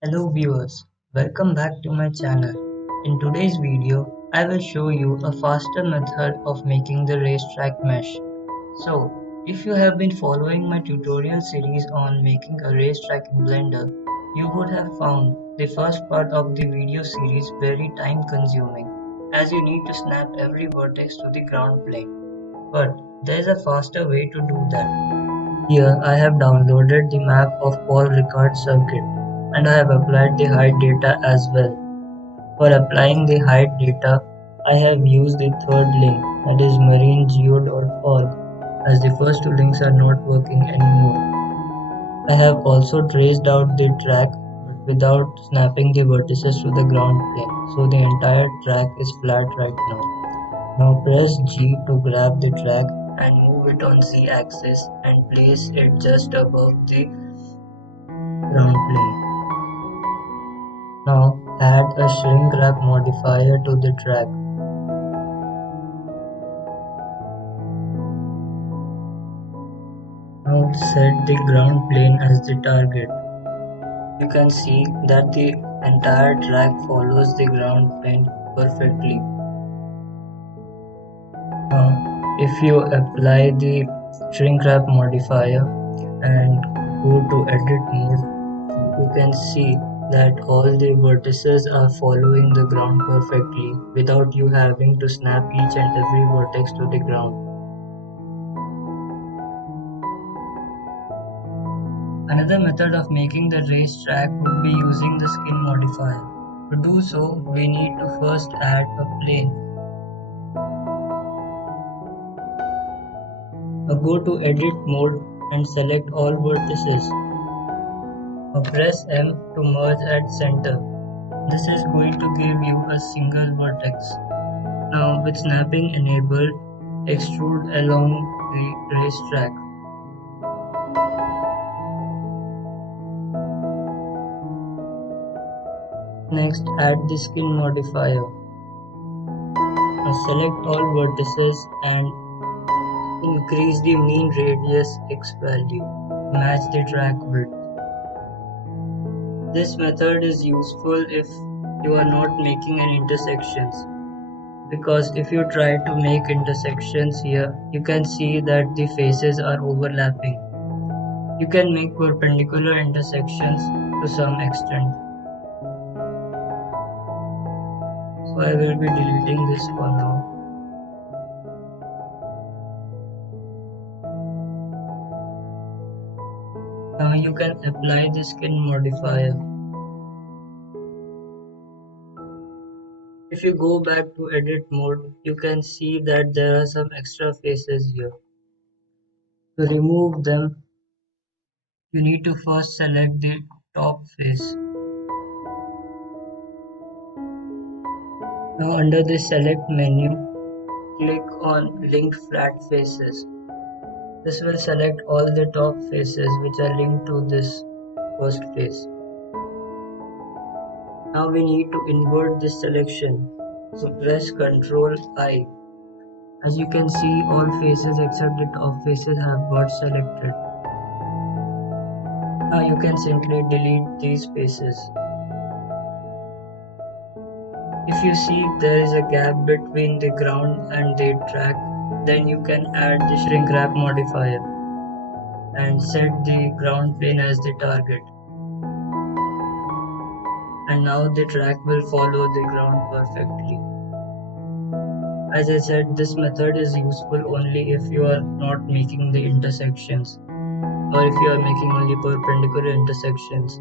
Hello viewers, welcome back to my channel. In today's video, I will show you a faster method of making the racetrack mesh. So, if you have been following my tutorial series on making a racetrack in Blender, you would have found the first part of the video series very time consuming, as you need to snap every vertex to the ground plane. But there is a faster way to do that. Here I have downloaded the map of Paul Ricard circuit and I have applied the height data as well. For applying the height data, I have used the third link, that is marinegeo.org, as the first two links are not working anymore. I have also traced out the track but without snapping the vertices to the ground plane, so the entire track is flat right now. Now press G to grab the track and move it on Z axis and place it just above the ground plane. Now add a shrink wrap modifier to the track. Now set the ground plane as the target. You can see that the entire track follows the ground plane perfectly. Now, if you apply the shrink wrap modifier and go to edit mode, you can see that all the vertices are following the ground perfectly without you having to snap each and every vertex to the ground. Another method of making the racetrack would be using the skin modifier. To do so, we need to first add a plane. Now go to edit mode and select all vertices. Now press M to merge at center. This is going to give you a single vertex. Now with snapping enabled, extrude along the racetrack. Next add the skin modifier. Now select all vertices and increase the mean radius X value. Match the track width. This method is useful if you are not making any intersections, because if you try to make intersections here, you can see that the faces are overlapping. You can make perpendicular intersections to some extent. So I will be deleting this for now. Now you can apply the skin modifier. If you go back to edit mode, you can see that there are some extra faces here. To remove them, you need to first select the top face. Now under the select menu, click on link flat faces. This will select all the top faces which are linked to this first face. Now we need to invert this selection. So press Ctrl I. As you can see, all faces except the top faces have got selected. Now you can simply delete these faces. If you see there is a gap between the ground and the track, then you can add the shrink wrap modifier and set the ground plane as the target. And now the track will follow the ground perfectly. As I said, this method is useful only if you are not making the intersections, or if you are making only perpendicular intersections.